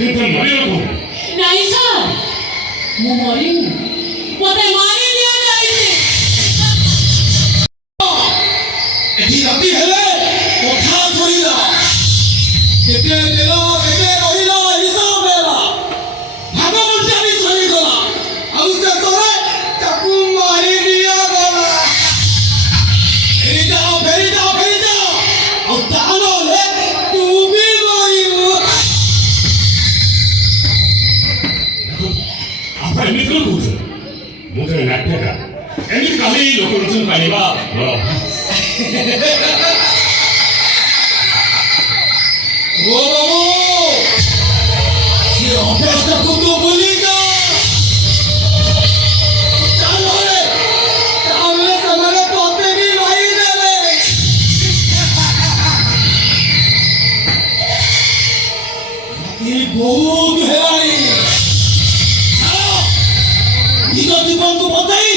କିନ୍ତୁ ମରିବାକୁ ନାଇଁ ସାର୍, ମୁଁ ମରିନି, ମତେ ମାରି ଦିଆଯାଇଛି। ଏଠି ରାତି ହେଲେ କଥା ସରିଲା। କେତେ ଦିନ କେତେ ରହିଲା ହିସାବ ହେଲା, ଭାଗ ବଣ୍ଟା ବି ସରିଗଲା, ଆଉ ଶେଷରେ ତାକୁ ମାରି ଦିଆଗଲା। ଫେରିଯାଅ ଫେରିଯାଅ ଫେରିଯାଅ, ଆଉ ତା ନହେଲେ ତୁ ବି ମରିବୁ। ଆପଣ ଏମିତି କଣ କହୁଛନ୍ତି? ମୁଁ ଜଣେ ନାଟ୍ୟକାର, ଏମିତି କାଲି ଲୋକଲୋଚନ ପାଇବା ମୋର ଅଭ୍ୟାସ। ଓ ବାବୁ, ସେ ଅଭ୍ୟାସଟାକୁ ତୁ ଭୁଲି ଯା। ତାହେଲେ ସେମାନେ ତତେ ବି ମାରିଦେବେ। ରାତି ବହୁତ ହେଲାଣି, ନିଜ ଜୀବନକୁ ବଚାଇ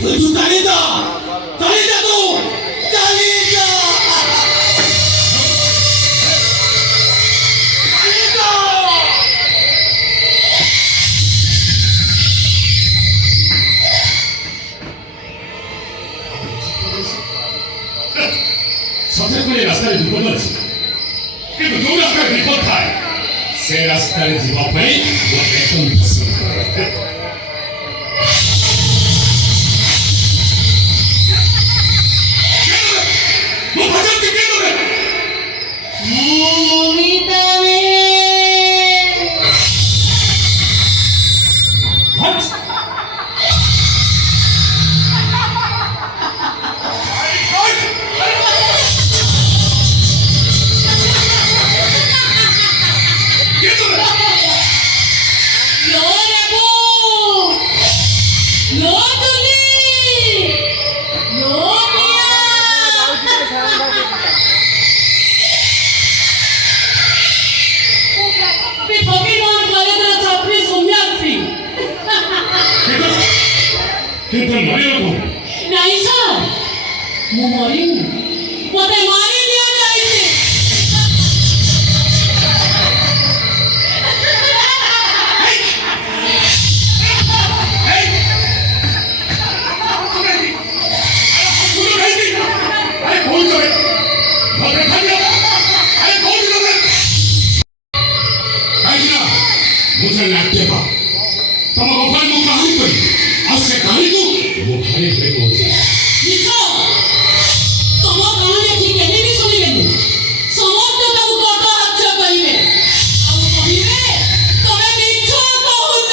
ତୁ ଏଠୁ ଚାଲିଯା, ଚାଲିଯା ତୁ, ଚାଲିଯା। ସତରେ କଣ ଏ ରାସ୍ତାରେ ବିପଦ ଅଛି? କିନ୍ତୁ ଯୋଉ ରାସ୍ତାରେ ବିପଦ ଥାଏ ସେ ରାସ୍ତାରେ ଯିବା ପାଇଁ ମୁଁ ଏକଦମ ପସନ୍ଦ କରେ। ମୁଁ ପଚାରୁଛି କିଏ ତମେ? What? କିନ୍ତୁ ମରିବାକୁ ନାଇଁ ସାର୍, ମୁଁ ମରିନି, ମତେ ମାରି ଦିଆଯାଇଛି। ମୁଁ ସେ ନାଟ୍ୟକାର, ତମ ଉପରେ ମୁଁ କାହାଣୀ କରିବି, ଆଉ ସେ କାହାଣୀକୁ ମୁଁ ଘରେ ଘରେ କହୁଛି। ମିଛ, ତମ କାହାଣୀ ଏଠି କେହି ବି ଶୁଣିବେନି। ସମସ୍ତେ ତାକୁ କଟାକ୍ଷ କରିବେ, ଆଉ କହିବେ ତମେ ମିଛ କହୁଛ।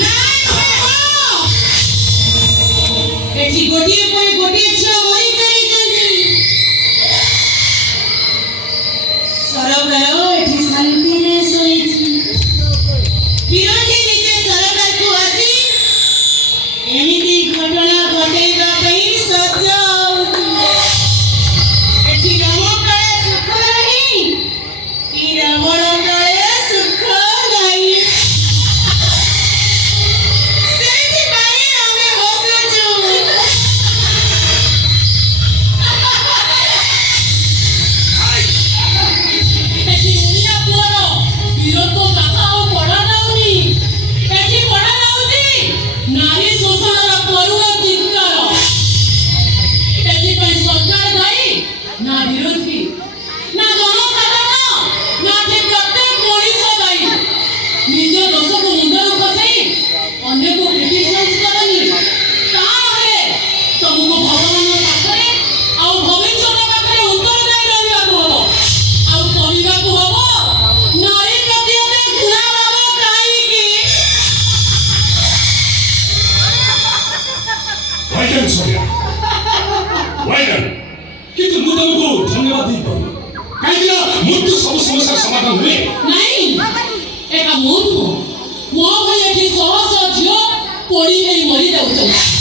ନାଇଁ ତମେ ହଁ, ଏଠି ଗୋଟିଏ ପରେ ଗୋଟିଏ ଝିଅ ମରି ଚାଲିଛନ୍ତି। ସରକାର ଏଠି ଶାନ୍ତିରେ ଶୋଇଛି। ବିରୋଧୀ ନିଜେ ସରକାରକୁ ଆସି ଏମିତି ଘଟଣା ଘଟେଇବା ପାଇଁ ସଜ ହଉଛି। ଏଠି ରାମ କାଳେ ସୁଖ ନାହିଁ କି ରାବଣ କାଳେ ସୁଖ ନାହିଁ। ସେଇଥିପାଇଁ ଆମେ ହସୁଛୁ। ଏଠି ଓଡ଼ିଆ ପୁଅର ବୀରତ୍ୱ ଗାଥା ଆଉ ପଢା ଯାଉନି। ଏଠି ପଢା ଯାଉଛି ନାରୀ ଶୋଷଣର କରୁଣ ଚିତ୍କାର। ଏଥିପାଇଁ ସରକାର ଦାୟୀ ନା ବିରୋଧୀ, ନା ଜନସାଧାରଣ, ନା ଯେ ପ୍ରତ୍ୟେକ ମଣିଷ ଦାୟୀ। ନିଜ ଦୋଷକୁ ମୁଣ୍ଡରୁ ଖସେଇ ଅନ୍ୟକୁ କ୍ରିଟିସାଇଜ କରନି, ତା ନହେଲେ ତମକୁ ଭଗବାନଙ୍କ ପାଖରେ ଆଉ ଭବିଷ୍ୟତ ପାଖରେ ଉତ୍ତରଦାୟୀ ରହିବାକୁ ହବ। ଆଉ କହିବାକୁ ହବ ନାରୀ ପ୍ରତି ଏତେ ଘୃଣାଭାବ କାହିଁକି? Why not? କିନ୍ତୁ ମୁଁ ତମକୁ ଧନ୍ୟବାଦ ଦେଇପାରିବି, କାହିଁକି ନା ମୃତ୍ୟୁ ସବୁ ସମସ୍ୟାର ସମାଧାନ ହୁଏ। ନାଇଁ, ଏଟା ମୁଁ ନୁହଁ, ମୋ ଭଳି ଏଠି ଶହ ଶହ ଝିଅ ପୋଡ଼ି ହେଇ ମରି ଯାଉଛନ୍ତି।